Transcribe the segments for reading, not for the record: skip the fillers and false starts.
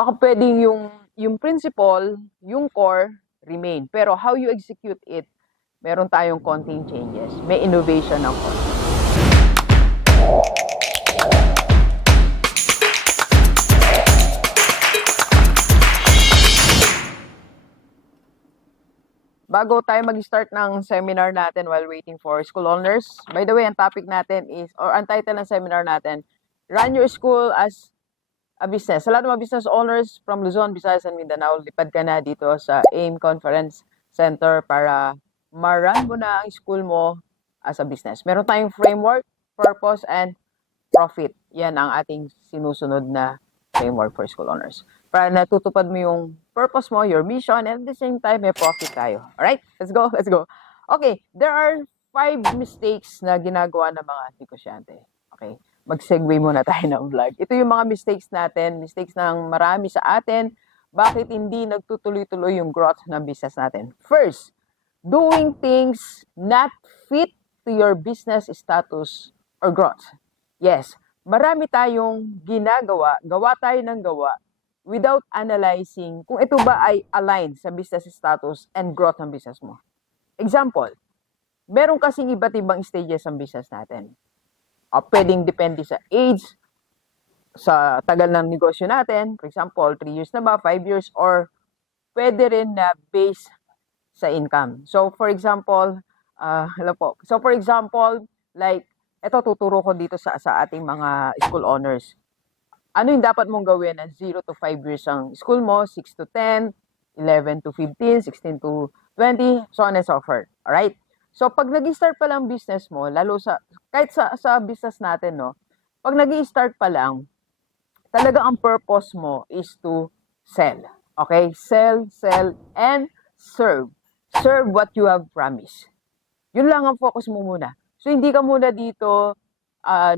Baka pwedeng yung principle, yung core, remain. Pero how you execute it, meron tayong konting changes. May innovation ng konti. Bago tayo mag-start ng seminar natin while waiting for school owners, by the way, ang topic natin is, or ang title ng seminar natin, Run Your School as a Business. Sa lahat ng mga business owners from Luzon, Visayas, and Mindanao, lipad ka na dito sa AIM Conference Center para ma-run mo na ang school mo as a business. Meron tayong framework, purpose, and profit. Yan ang ating sinusunod na framework for school owners. Para natutupad mo yung purpose mo, your mission, and at the same time, may profit tayo. Alright? Let's go, let's go. Okay, there are 5 mistakes na ginagawa ng mga negosyante. Okay, mag-segue muna tayo ng vlog. Ito yung mga mistakes natin, mistakes ng marami sa atin. Bakit hindi nagtutuloy-tuloy yung growth ng business natin? First, doing things not fit to your business status or growth. Yes, marami tayong ginagawa, gawa tayo ng gawa, without analyzing kung ito ba ay aligned sa business status and growth ng business mo. Example, meron kasing iba't ibang stages ng business natin. Pwedeng depende sa age, sa tagal ng negosyo natin, for example, 3 years na ba, 5 years, or pwede rin na based sa income. So, for example, like, ito tuturo ko dito sa ating mga school owners. Ano yung dapat mong gawin na 0 to 5 years ang school mo, 6 to 10, 11 to 15, 16 to 20, so on and so forth. Alright? So, pag nag-start pa lang business mo, lalo kahit sa business natin, no, pag nag-start pa lang, talaga ang purpose mo is to sell. Okay? Sell, and serve. Serve what you have promised. Yun lang ang focus mo muna. So, hindi ka muna dito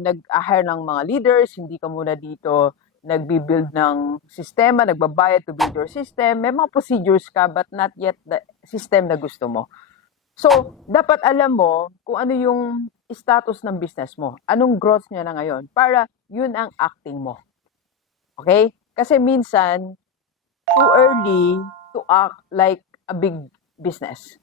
nag-hire ng mga leaders, hindi ka muna dito nagbi-build ng sistema, nagbabayad to build your system. May mga procedures ka, but not yet the system na gusto mo. So, dapat alam mo kung ano yung status ng business mo. Anong growth niya na ngayon. Para yun ang acting mo. Okay? Kasi minsan, too early to act like a big business.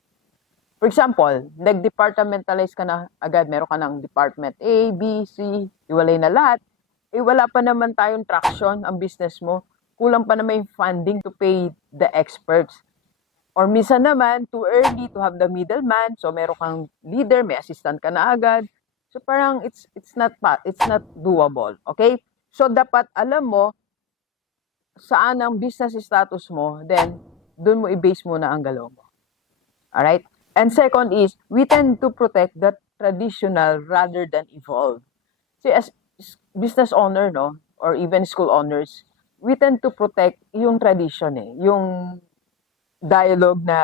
For example, nag-departmentalize ka na agad, meron ka ng department A, B, C, iwalay na lahat. Wala pa naman tayong traction ang business mo. Kulang pa naman yung funding to pay the experts. Or minsan naman, too early to have the middleman. So, meron kang leader, may assistant ka na agad. So, parang it's not doable. Okay? So, dapat alam mo saan ang business status mo, then, dun mo i-base muna ang galaw mo. Alright? And second is, we tend to protect the traditional rather than evolve. See, as business owner, no, or even school owners, we tend to protect yung tradition yung dialogue na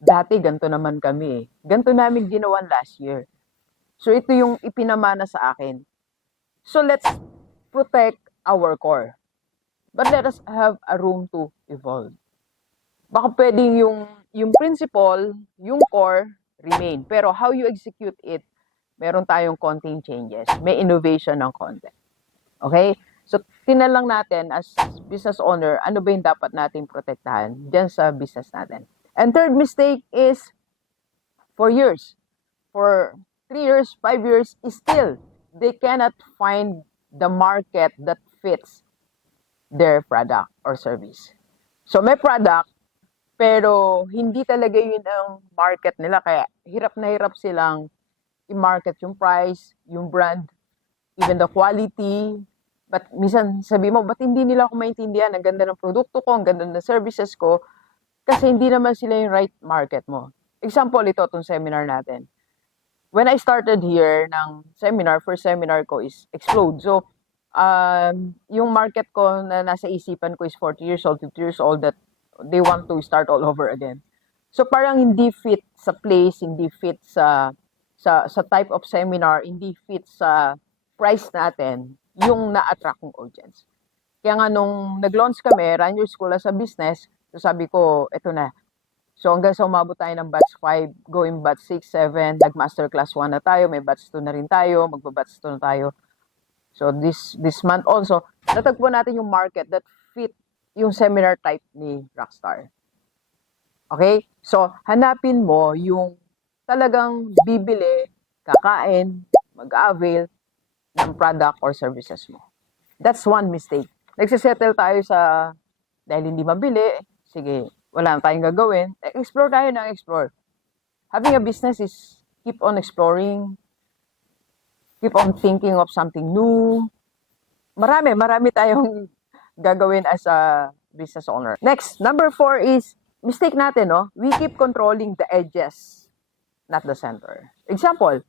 dati ganito naman kami ganito namin ginawan last year. So ito yung ipinamana sa akin. So let's protect our core. But let us have a room to evolve. Baka pwedeng yung principle, yung core, remain. Pero how you execute it, meron tayong konting changes. May innovation ng konti. Okay? So, tinalang natin as business owner, ano ba yung dapat nating protektahan dyan sa business natin. And third mistake is, for years, for 3 years, 5 years, still, they cannot find the market that fits their product or service. So, may product, pero hindi talaga yun ang market nila. Kaya hirap na hirap silang i-market yung price, yung brand, even the quality. But minsan sabi mo, ba't hindi nila ako maintindihan? Ang ganda ng produkto ko, ang ganda ng services ko. Kasi hindi naman sila yung right market mo. Example ito, itong seminar natin. When I started here ng seminar, first seminar ko is Explode. So, yung market ko na nasa isipan ko is 40 years old, 50 years old, that they want to start all over again. So parang hindi fit sa place, hindi fit sa type of seminar, hindi fit sa price natin yung na-attract ng audience. Kaya nga nung nag-launch kami, Run Your School as a Business, so sabi ko, eto na. So hanggang sa umabot tayo ng batch 5, going batch 6, 7, nag-masterclass 1 na tayo, may batch 2 na rin tayo, magba-batch 2 na tayo. So this month also, natagpuan natin yung market that fit yung seminar type ni Rockstar. Okay? So, hanapin mo yung talagang bibili, kakain, mag-avail ng product or services mo. That's one mistake. Nagsisettle tayo sa, dahil hindi mabili, sige, wala na tayong gagawin, explore tayo ng explore. Having a business is keep on exploring, keep on thinking of something new. Marami tayong gagawin as a business owner. Next, number 4 is, mistake natin, no? We keep controlling the edges, not the center. Example,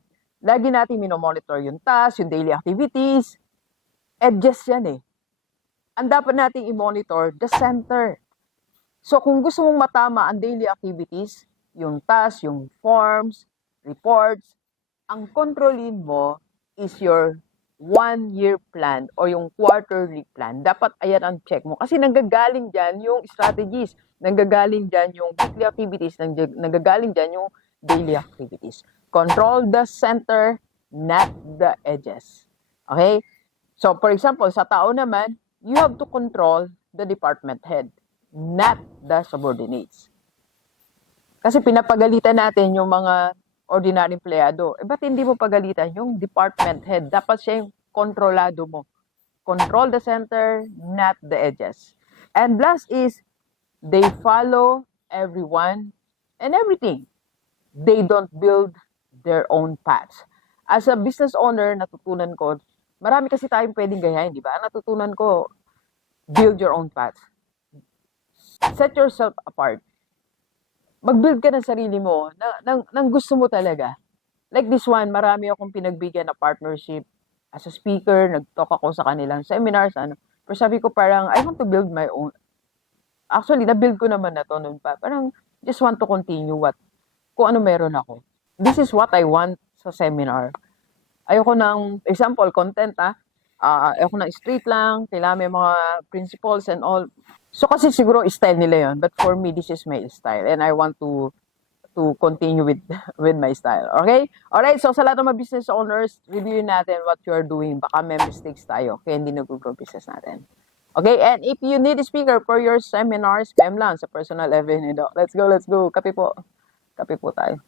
lagi natin minomonitor yung task, yung daily activities. Edges yan eh. Ang dapat nating i-monitor, the center. So kung gusto mong matama ang daily activities, yung task, yung forms, reports, ang kontrolin mo is your 1-year plan or yung quarterly plan. Dapat ayan ang check mo. Kasi nanggagaling dyan yung strategies, nanggagaling dyan yung weekly activities, nanggagaling dyan yung daily activities. Control the center, not the edges. Okay? So, for example, sa tao naman, you have to control the department head, not the subordinates. Kasi pinapagalitan natin yung mga ordinary empleyado. Ba't hindi mo pagalitan yung department head? Dapat siya yung kontrolado mo. Control the center, not the edges. And last is, they follow everyone and everything. They don't build their own paths. As a business owner, natutunan ko, marami kasi tayong pwedeng gayahin, di ba? Natutunan ko, build your own path. Set yourself apart. Mag-build ka ng sarili mo ng gusto mo talaga. Like this one, marami akong pinagbigyan na partnership. As a speaker, nag-talk ako sa kanilang seminars. Pero sabi ko parang, I want to build my own. Actually, na-build ko naman na to noon pa. Parang, just want to continue kung ano meron ako. This is what I want sa seminar. Ayoko ng, example, content ayoko ng straight lang, kailangan may mga principles and all. So kasi siguro style nila yon, but for me, this is my style and I want to continue with my style. Okay? Alright, so sa lahat ng mga business owners, review natin what you are doing. Baka may mistakes tayo, kaya hindi nag-grow business natin. Okay, and if you need a speaker for your seminars, PM lang sa personal Evan. Let's go. Kape po tayo.